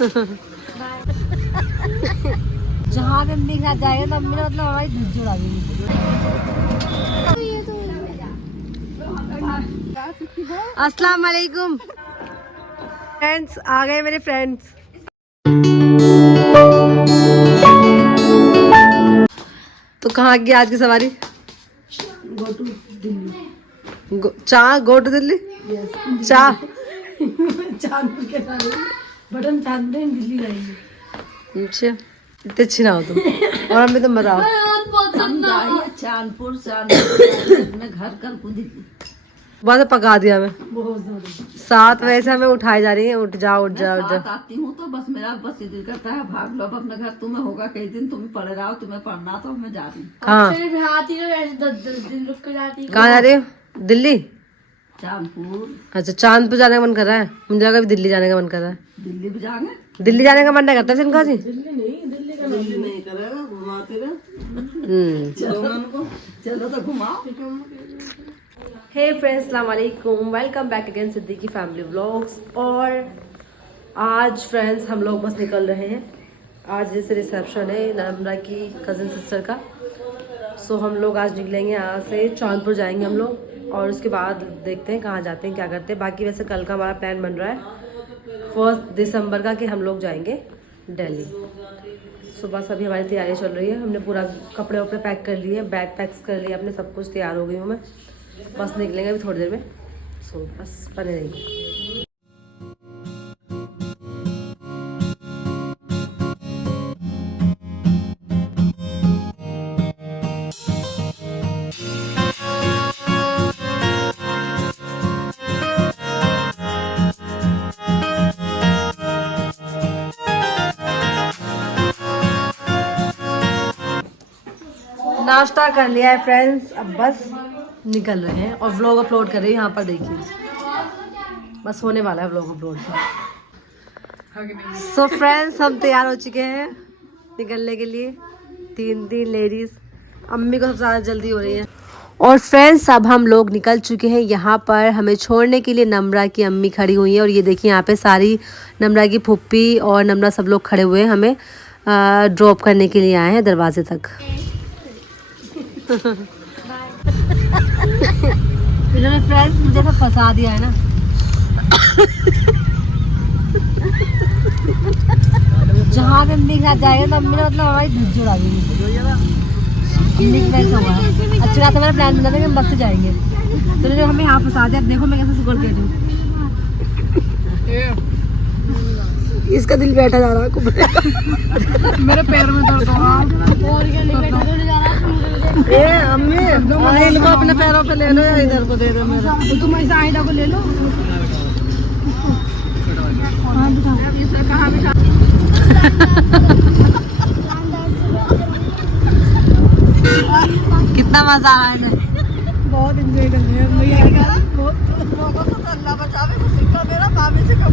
जहाँ पे मम्मी के साथ जाएगा तो मम्मी ने मतलब हमारी धूप जुड़ा देगी। अस्सलाम वालेकुम फ्रेंड्स, आ गए मेरे फ्रेंड्स। तो कहाँ की आज की सवारी? Go to Delhi. Go to Delhi. Chandpur के बटन दिल्ली जाएंगे। अच्छा, इतने अच्छी ना हो तुम। और हमें तुम बताओ। चांदपुर में घर कर दिल्ली बहुत पका दिया मैं। बहुत 7 बजे से हमें उठाई जा रही है। उठ जाओ उठ जाओ। आती हूँ तो बस मेरा दिल करता है भाग लो अपने घर। तुम्हें होगा कई दिन तुम पढ़ रहा हो, तुम्हें पढ़ना तो मैं जा रही हूँ। कहाँ जा रही हो? दिल्ली चांदपुर। अच्छा, चांदपुर जाने का मन कर रहा है। मुझे लगा भी दिल्ली जाने का मन कर रहा है। दिल्ली भी जाएंगे। दिल्ली जाने का मन नहीं करता सिंह जी। दिल्ली नहीं करेगा, घुमाते रहो। चलो तो घुमाओ। हे फ्रेंड्स, अस्सलाम वालेकुम, welcome back again Siddiqui family vlogs. और आज फ्रेंड्स हम लोग बस निकल रहे हैं। आज जैसे रिसेप्शन है नर्मदा की कज़न सिस्टर का। सो हम लोग आज निकलेंगे यहाँ से, चांदपुर जाएंगे हम लोग। और उसके बाद देखते हैं कहाँ जाते हैं, क्या करते हैं। बाकी वैसे कल का हमारा प्लान बन रहा है 1 दिसंबर का कि हम लोग जाएंगे दिल्ली। सो बस अभी हमारी तैयारी चल रही है। हमने पूरा कपड़े वपड़े पैक कर लिए, बैग पैक्स कर लिए अपने, सब कुछ तैयार हो गई हूँ मैं। बस निकलेंगे अभी थोड़ी देर में। सो बस बने रहिए। नाश्ता कर लिया है फ्रेंड्स, अब बस निकल रहे हैं और व्लॉग अपलोड कर रहे हैं। यहाँ पर देखिए बस होने वाला है व्लॉग अपलोड। सो फ्रेंड्स, हम तैयार हो चुके हैं निकलने के लिए। 3 लेडीज, अम्मी को सबसे ज़्यादा जल्दी हो रही है। और फ्रेंड्स, अब हम लोग निकल चुके हैं। यहाँ पर हमें छोड़ने के लिए नम्रा की अम्मी खड़ी हुई है। और ये देखिए यहाँ पे सारी नम्रा की फुप्पी और नम्रा सब लोग खड़े हुए हैं, हमें ड्रॉप करने के लिए आए हैं दरवाजे तक। इन्होंने फ्रेंड्स मुझे तो फंसा दिया है ना। जहाँ पे मम्मी के साथ जाएगा तो मम्मी ने मतलब हमारी धूप जुड़ा देगी। मम्मी की वजह से हुआ। अच्छा बात, हमारा प्लान बना था कि हम बस से जाएंगे, तो जो हमें यहाँ फंसा दिया। अब देखो मैं कैसे सुगर कर रही हूँ। इसका दिल बैठा जा रहा है मेरे पैर में दर्द हो रहा है। अम्मी आहिल को अपने पैरों पे ले लो या इधर को दे दो मेरा। तो तुम ऐसा आहिदा को ले लो। कितना मजा आ रहा है। बहुत एंजॉय कर रहे हैं। बहुत लोगों को तो अल्लाह बचावे, सिक्का मेरा मामी से कम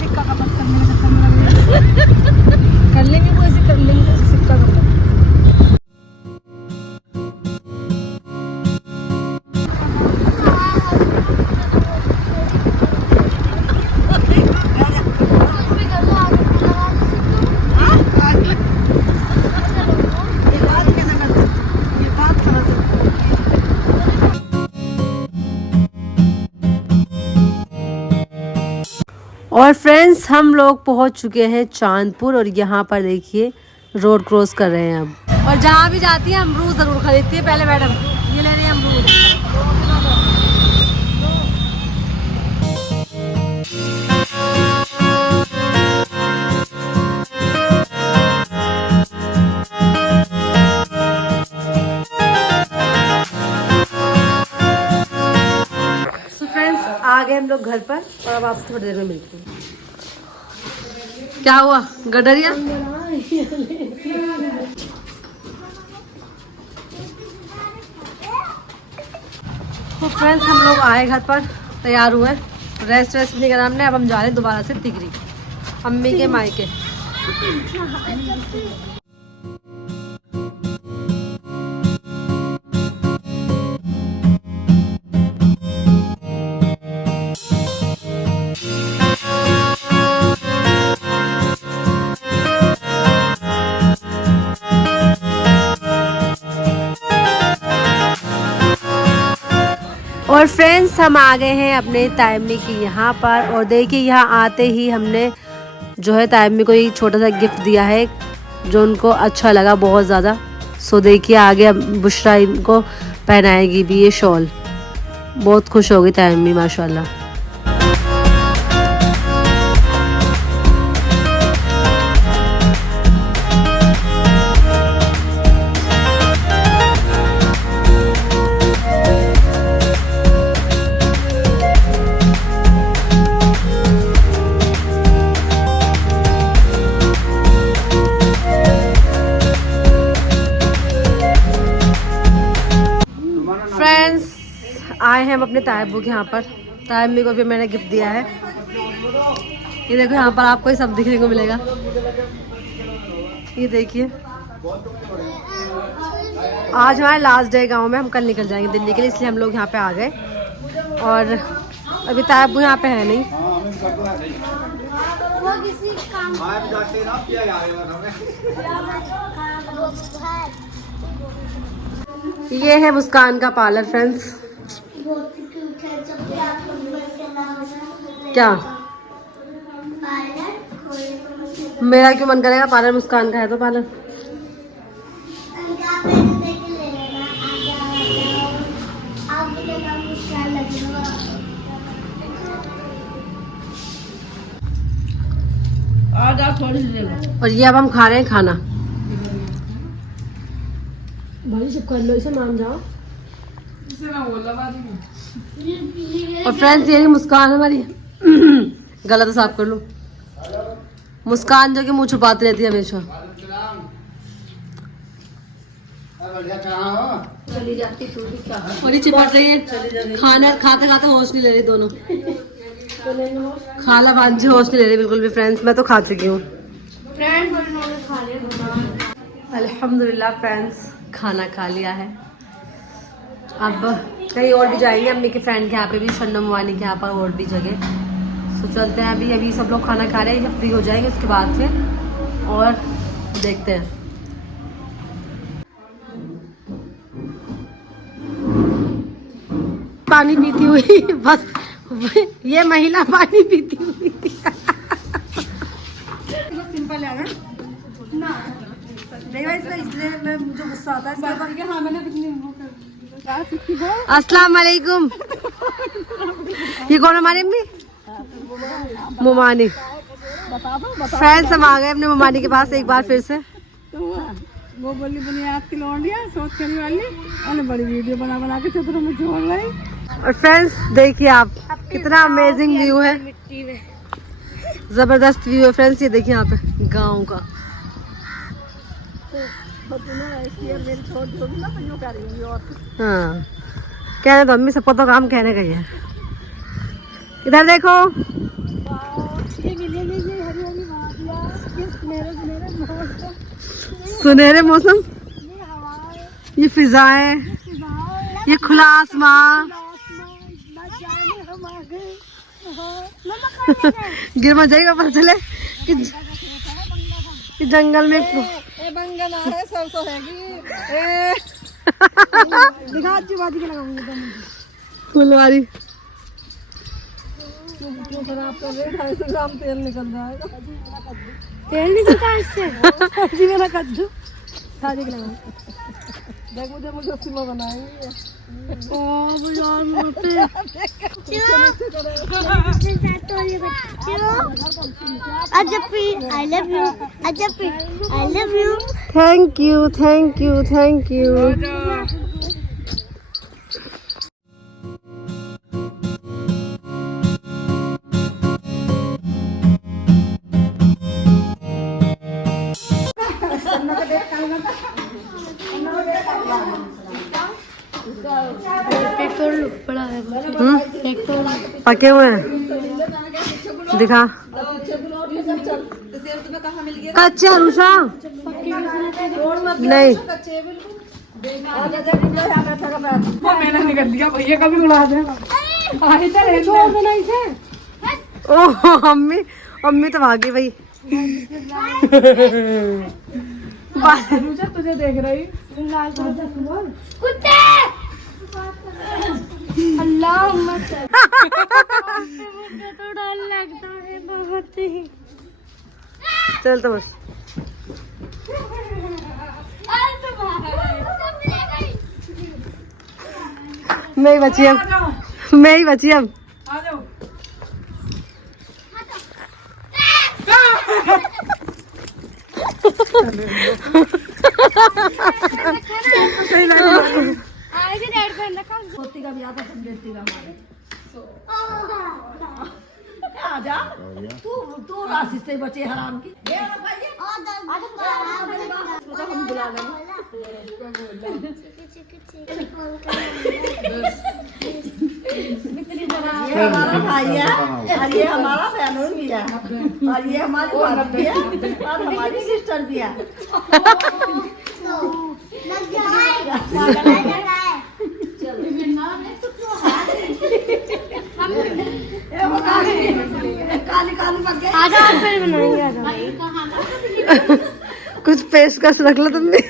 सिक्का का मत कर लेंगे वो ऐसे कर लेंगे सिक्का का। और फ्रेंड्स, हम लोग पहुंच चुके हैं चांदपुर। और यहाँ पर देखिए रोड क्रॉस कर रहे हैं अब। और जहाँ भी जाती है अमरूद ज़रूर खरीदती है। पहले मैडम ये ले रही है अमरूद। सो फ्रेंड्स, आ गए हम लोग घर पर और अब आपसे थोड़ी देर में मिलते हैं। क्या हुआ गडरिया? तो फ्रेंड्स, हम लोग आए घर पर, तैयार हुए, रेस्ट भी नहीं करा हमने। अब हम जा रहे हैं दोबारा से तिगरी, अम्मी के मायके। और फ्रेंड्स हम आ गए हैं अपने तायम्मी की यहाँ पर। और देखिए यहाँ आते ही हमने जो है तायम्मी को एक छोटा सा गिफ्ट दिया है जो उनको अच्छा लगा बहुत ज़्यादा। सो देखिए आगे बुशरा इनको पहनाएगी भी ये शॉल। बहुत खुश हो गई तायम्मी माशाल्लाह। फ्रेंड्स आए हैं हम अपने तायब्बू के यहाँ पर। तायम्मी को भी मैंने गिफ्ट दिया है। ये देखो यहाँ पर आपको ये सब दिखने को मिलेगा। ये देखिए आज हमारा लास्ट डे गांव में, हम कल निकल जाएंगे दिल्ली के लिए, इसलिए हम लोग यहाँ पे आ गए। और अभी तायब्बू यहाँ पे है नहीं। ये है मुस्कान का पार्लर फ्रेंड्स। क्या मेरा क्यों मन करेगा पार्लर, मुस्कान का है तो पार्लर। और ये अब हम खा रहे हैं खाना। भाई सब कर लो, इसे मान जाओ। और फ्रेंड्स ये मुस्कान हमारी गला तो साफ कर लो। मुस्कान जो कि मुंह छुपाती रहती है हमेशा। और ये चिपट रही है खाना खाते खाते, होश नहीं ले रही दोनों। खाला बांझी होश नहीं ले रही बिल्कुल भी फ्रेंड्स। मैं तो खा चुकी हूँ अल्हम्दुलिल्लाह फ्रेंड्स, खाना खा लिया है। अब कहीं और भी जाएंगे, अम्मी के फ्रेंड के यहाँ पे भी, शन्नम वानी के यहाँ पर और भी जगह। सो चलते हैं अभी सब लोग खाना खा रहे हैं, जब फ्री हो जाएंगे उसके बाद फिर और देखते हैं। पानी पीती हुई बस ये महिला पानी पीती हुई सिंपल है ना, नहीं भाई इसलिए मैं मुझे गुस्सा आता है। हाँ मैंने अस्सलाम वालेकुम। ये कौन हमारी अम्मी? मोमानी। फ्रेंड्स हम आ गए अपने मोमानी के पास एक बार फिर से। वो बोली बुनियाद की लौंडिया सोच करने वाली और बड़ी वीडियो बना के चतुर मुझे बोल रही। और फ्रेंड्स देखिए आप कितना अमेजिंग व्यू है, जबरदस्त व्यू है फ्रेंड्स। ये देखिए यहाँ पे गाँव का। हाँ कहने तो अम्मी सबको तो काम कहने का ही है। इधर देखो सुनहरे मौसम, ये फिजाएं, ये खुला आसमां। गिर मत जाएगा, पता चले कि जंगल में बंगन आ रहे सरसों हैगी। दिखा अच्छी बात ही लगाऊंगी फुलवारी। क्यों खराब कर रहे? 250 ग्राम तेल निकल रहा है। तेल निकलता है इससे? जी मेरा कद्दू शादी के लगाऊंगी। देख मुझे मुझे बनाएंगे। Thank you thank you thank you. पके हुए हैं, दिखा। कच्चे अनुषा नहीं, मैंने निकल लिया भैया का भी उड़ा दे। ओह अम्मी अम्मी तो भागी भाई। तुझे देख रही अल्लाह मुझे तो डर लगता है बहुत ही। चल तो बस मैं ही बची अब, मैं ही बची अब। आ जाओ। सोती का भी आता तुम देती का हमारे आजा तू राशि से बचे हराम की। हम बुला लेंगे। ये हमारा भाई है और ये हमारा बहन भी है और ये हमारी भाभी भी है और हमारी सिस्टर भी है। काली काली कुछ पेशकश रख लो तुमने।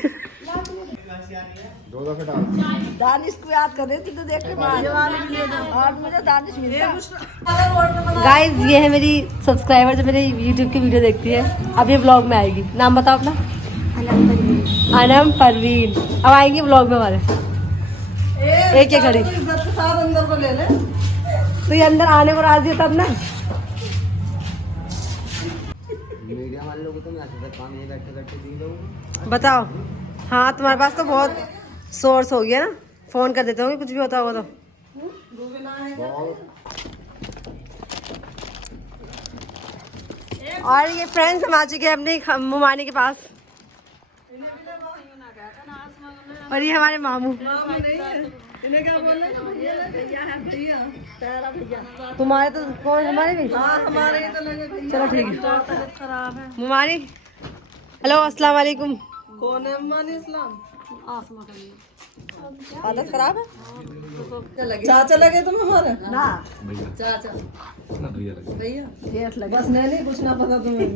दानिश को याद कर रही थी तो देख के और मुझे दानिश मिला। गाइज ये है मेरी सब्सक्राइबर जो मेरे यूट्यूब की वीडियो देखती है, अब ये व्लॉग में आएगी। नाम बताओ अपना। अनम परवीन। अब आएंगी व्लॉग में हमारे। एक ये खड़ी इज्जत के साथ अंदर को ले ले। तो ये अंदर आने को राजी है तब ना। मीडिया वाले लोग तो मैसेज तक काम नहीं बैठे बैठे दी लोग। बताओ। हाँ तुम्हारे पास तो बहुत सोर्स हो गया ना, फोन कर देते होंगे कुछ भी होता होगा तो। और ये फ्रेंड्स हम आ चुके हैं अपनी मुमानी के पास और ये हमारे मामू। इन्हें क्या बोल रहे भैया है भैया तेरा भैया। तुम्हारे तो कौन हमारे भी। हाँ हमारे ही तो लगे भैया। चलो ठीक है। तबीयत खराब है। मुमानी हेलो अस्सलाम वालेकुम। कौन है अम्मानी इस्लाम? हालत खराब है। चाचा लगे तुम हमारे ना चाचा भैया जेठ लगे बस नहीं कुछ ना पता तुम्हें।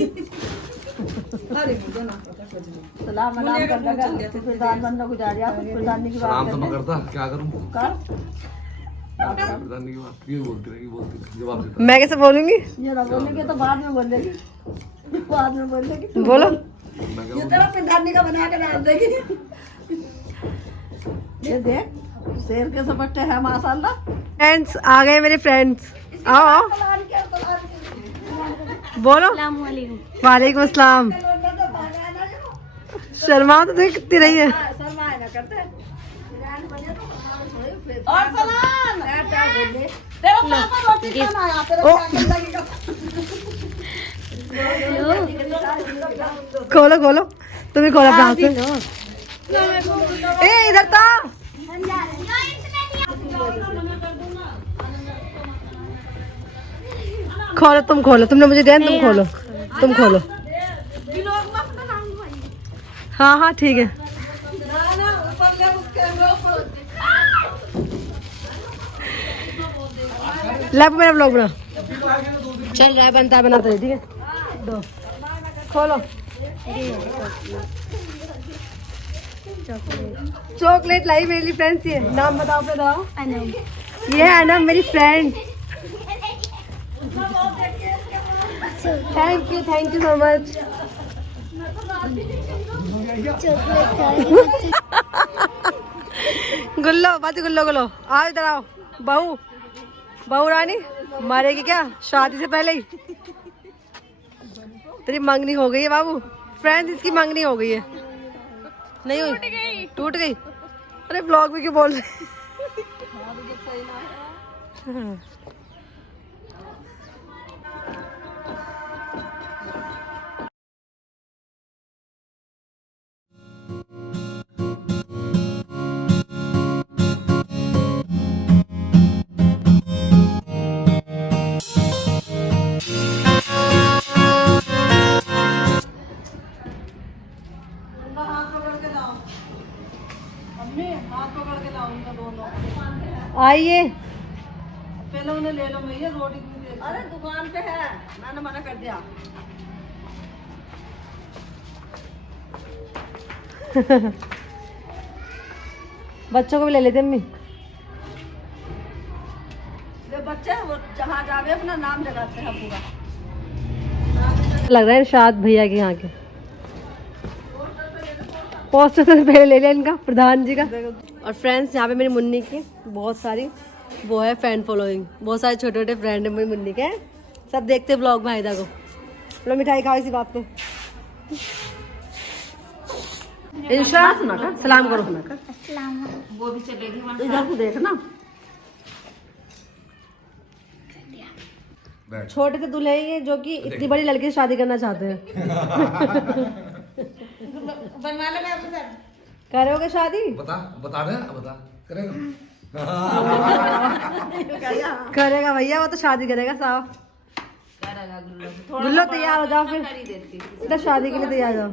अरे मुझे ना पता कुछ नहीं। सलाम अलाम कर लगा प्रधानमंत्री गुजारिया प्रधानी की सलाम तो बात मैं करता क्या करूं कर। प्रधान की बात ये बोलती रही जवाब देता मैं कैसे बोलूंगी। ये ना बोलेंगे तो बाद में बोलेगी बाद में बोलेगी बोलो। मैं ये तेरा प्रधानी का बना के डाल देगी। ये देख शेर के सपट्टे है माशाल्लाह। फ्रेंड्स आ गए मेरे फ्रेंड्स। आओ आओ बोलो। वालेकुम अस्सलाम। शर्मा तो देख कितनी रही है। और सलाम तेरा पापा रोटी खाना तेरा लगेगा। खोलो खोलो तुम्हें खोलो अपना हाथ से। ए इधर तो खोलो तुम खोलो, तुमने मुझे दिया ना, तुम खोलो तुम खोलो। हाँ हाँ ठीक है। लैप मेरा ब्लॉग बना चल रहा है, बनता है बनाते रहे। ठीक है दो खोलो। चॉकलेट लाई मेरी फ्रेंड्स। ये नाम बताओ अपने दाओ। ये है अनम मेरी friend. Thank you so much. गुल्लो बाती गुल्लो गुल्लो आओ इधर आओ। बहू बहू रानी मारेगी क्या शादी से पहले ही। तेरी मंगनी हो गई है बाबू। फ्रेंड्स इसकी मंगनी हो गई है। नहीं हुई टूट गई। अरे ब्लॉग में क्यों बोल रहे। आइए पहले उन्हें ले लो भैया रोटी। अरे दुकान पे है मैंने मना कर दिया। बच्चों को भी ले लेते अम्मी। जहाँ जावे अपना नाम लगाते हैं पूरा। लग रहा है इरशाद भैया के यहाँ के पोस्टर से पहले ले लिया इनका, प्रधान जी का। और फ्रेंड्स यहाँ पे मेरी मुन्नी की बहुत सारी वो है फैन फॉलोइंग, बहुत सारे छोटे छोटे फ्रेंड है मेरी मुन्नी के, सब देखते ब्लॉग भाईदा को। लो मिठाई खाओ इसी बात पे। इरशाद सुना कर, सलाम करो सुना कर। वो भी चलेगी इधर को देख ना। छोटे से दूल्हे हैं ये जो कि इतनी बड़ी लड़की से शादी करना चाहते हैं। बनवा लेगा करोगे शादी? बता करेगा करेगा भैया, वो तो शादी करेगा साहब। गुल्लो तैयार हो जाओ फिर, इधर शादी के लिए तैयार जाओ।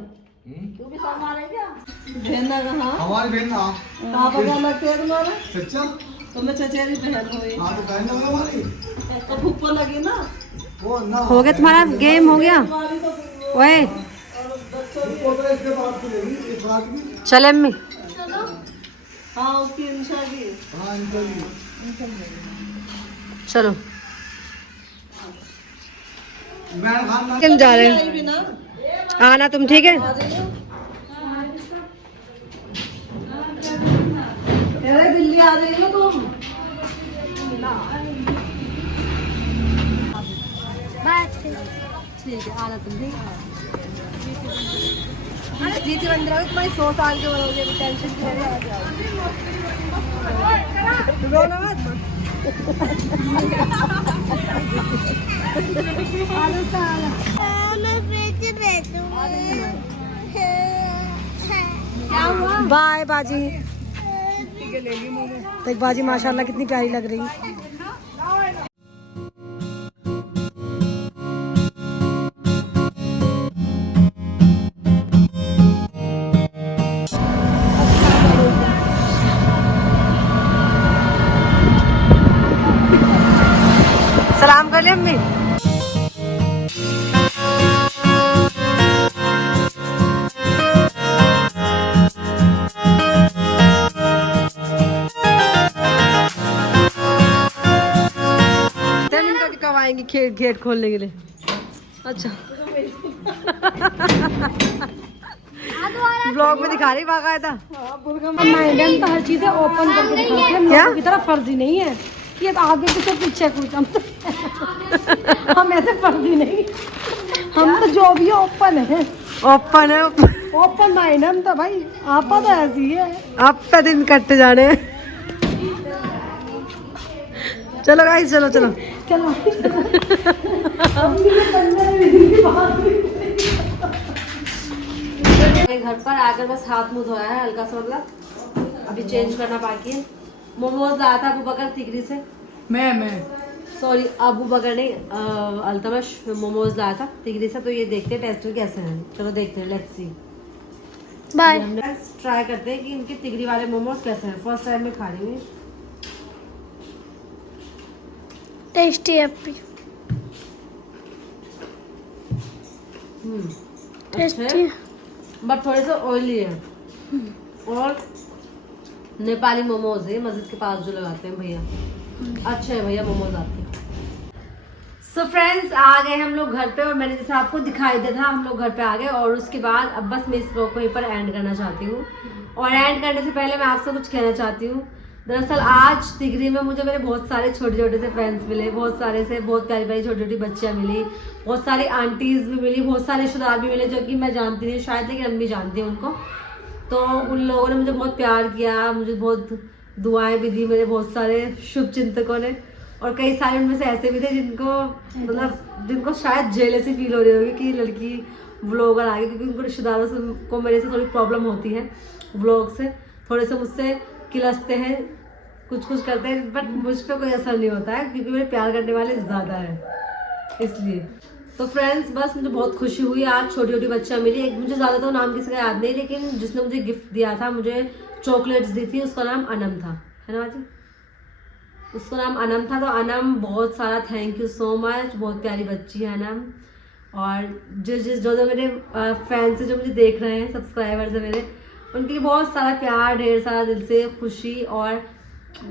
बहन कहाँ? हमारी बहन कहाँ पर क्या लगती है तुम्हारा? सच्चा तुम्हें चचेरी बहन हो तो बहन हमारी तो फुप्पो लगी ना। वो ना हो गया तुम्हारा गेम हो गया। ओए चले अम्मी। हाँ उसकी इंशा की। चलो मैं खाना हम जा रहे हैं, भी ना आना तुम, ठीक है? अरे दिल्ली आ रही हो तुम? ठीक है आना तुम, ठीक है? अरे जीती बंद रहो, तुम्हारी 100 साल के बनोगे, टेंशन की वजह आ जाओ। रोना मत। बाय बाजी। देख बाजी माशाल्लाह कितनी प्यारी लग रही है। सलाम कर ले अम्मी। कब आएंगी गेट खोलने के लिए? अच्छा ब्लॉग में दिखा रही बाकायदा। मैडम तो हर चीजें ओपन करके दिखाती है, क्या? की तरफ फर्जी नहीं है कि अब आगे पीछे पीछे कुछ हम ऐसे फर्जी नहीं, हम तो जो भी ओपन है। ओपन है, ओपन माइंड हम तो भाई, आपा तो ऐसी है। आप पे दिन कट जाने। चलो गाइस चलो चलो चलो घर पर आकर बस हाथ मुंह धोया है हल्का सा, मतलब अभी चेंज करना बाकी है। मोमोज लाया था अबू बकर तिगरी से, मैं सॉरी अबू बकर नहीं, अल्तमश मोमोज लाया था तिगरी से। तो ये देखते हैं टेस्ट कैसे हैं, चलो देखते हैं, लेट्स सी। बाय। ट्राई करते हैं कि इनके तिगरी वाले मोमोज कैसे हैं। फर्स्ट टाइम में खा रही हूँ। टेस्टी एप्पी टेस्टी, बट थोड़े से ऑयली है। और नेपाली मोमोज है, मस्जिद के पास जो लगाते हैं भैया, अच्छे है भैया मोमोज आपके। सो फ्रेंड्स आ गए हम लोग घर पे, और मैंने जैसे आपको दिखाई दिया था हम लोग घर पे आ गए। और उसके बाद अब बस मैं इस ब्लॉग को यहीं पर एंड करना चाहती हूँ। और एंड करने से पहले मैं आपसे कुछ कहना चाहती हूँ। दरअसल आज तिगरी में मुझे मेरे बहुत सारे छोटे छोटे से फ्रेंड्स मिले, बहुत सारे से बहुत प्यारी प्यारी छोटी छोटी बच्चियाँ मिली, बहुत सारी आंटीज भी मिली, बहुत सारे रिश्तेदार भी मिले जो कि मैं जानती नहीं शायद, लेकिन अम्मी जानती हैं उनको। तो उन लोगों ने मुझे बहुत प्यार किया, मुझे बहुत दुआएं भी दी मेरे बहुत सारे शुभ चिंतकों ने। और कई सारे उनमें से ऐसे भी थे जिनको शायद जेलसी फील हो रही होगी कि लड़की व्लॉगर आ गई, क्योंकि उनको रिश्तेदारों से को मेरे से थोड़ी प्रॉब्लम होती है व्लॉग से, थोड़े से मुझसे किलसते हैं, कुछ कुछ करते हैं, बट मुझ पर कोई असर नहीं होता है क्योंकि मेरे प्यार करने वाले ज़्यादा है इसलिए। तो फ्रेंड्स बस मुझे बहुत खुशी हुई, आज छोटी छोटी बच्चियाँ मिली। एक मुझे ज़्यादा तो नाम किसी का याद नहीं, लेकिन जिसने मुझे गिफ्ट दिया था, मुझे चॉकलेट्स दी थी, उसका नाम अनम था, है ना बाजी? उसका नाम अनम था। तो अनम बहुत सारा थैंक यू सो मच, बहुत प्यारी बच्ची है अनम। और जो मेरे फैंस से जो मुझे देख रहे हैं, सब्सक्राइबर्स है मेरे, उनके लिए बहुत सारा प्यार, ढेर सारा दिल से खुशी और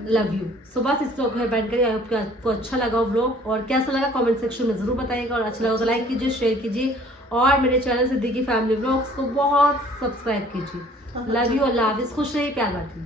लव यू। सो बस इस व्लॉग में बैंड करिए। आपको अच्छा लगा व्लॉग और कैसा लगा कमेंट सेक्शन में जरूर बताइएगा, और अच्छा लगा तो लाइक कीजिए, शेयर कीजिए, और मेरे चैनल सिद्दीकी फैमिली व्लॉग्स को बहुत सब्सक्राइब कीजिए। लव यू, अल्लाह हाफिज, खुश रहिए, प्यार बांटिए।